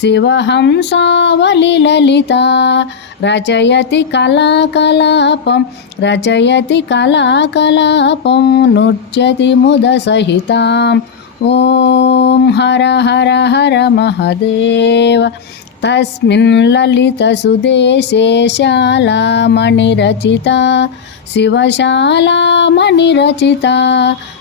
शिवहंसावलिललिता रचयति कलाकलापं रचयति कलाकलापं नृत्यति मुदसहिताम् ॐ हर हर हर महदेव तस्मिन् ललितसुदेशे शालामणिरचिता शिवशालामणिरचिता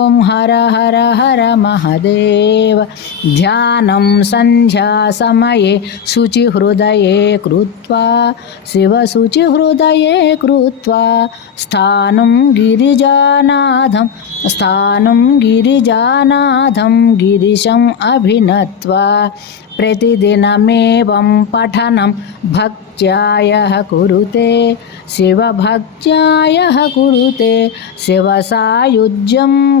ॐ हर हर हर महदेव। ध्यानं सन्ध्यासमये शुचिहृदये कृत्वा शिवशुचिहृदये कृत्वा, स्थानं गिरिजानाथं स्थानं गिरिजानाथं गिरिशम् अभिनत्वा, प्रतिदिनमेवं पठनं भक्त्यायः कुरुते, शिवभक्त्यायः कुरुते, शिवसायुज्यं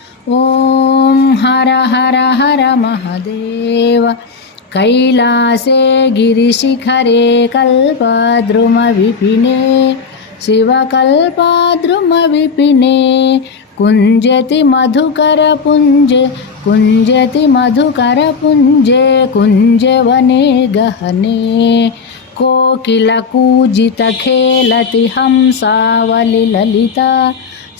ॐ हर हर हर महदेव। कैलासे गिरिशिखरे कल्पद्रुमविपिने, शिवकल्पाद्रुमविपिने, कुञ्जति मधुकरपुञ्जे कुञ्जति मधुकरपुञ्जे, कुञ्जवने गहने कोकिलकूजितखेलति हंसावलिललिता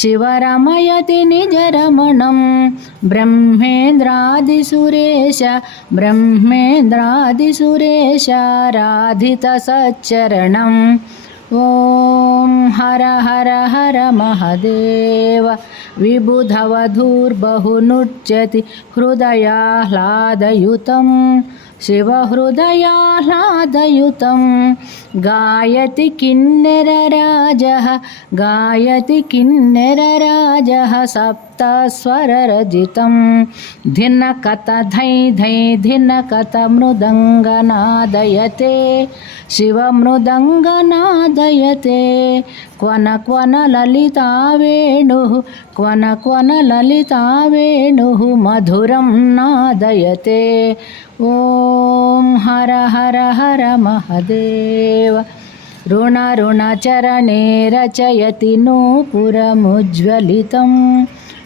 शिवरमयति निजरमणं ब्रह्मेन्द्रादिसुरेश ब्रह्मेन्द्रादिसुरेश राधितसच्चरणम् ॐ हर हर हर महदेव विबुधवधूर्बहुनुच्यति हृदयाह्लादयुतं शिवहृदयाह्लादयुतं गायति किन्नरराजः गायति किन्नरराजः सप्तस्वररजितं धिनकत धै धै धिनकत मृदङ्गनादयते शिवमृदङ्गनादयते क्वन क्वन ललिता वेणुः क्वन क्वन ललिता वेणुः मधुरं नादयते ॐ हर हर हर महदेव ऋणऋणचरणे रचयति नूपुरमुज्ज्वलितं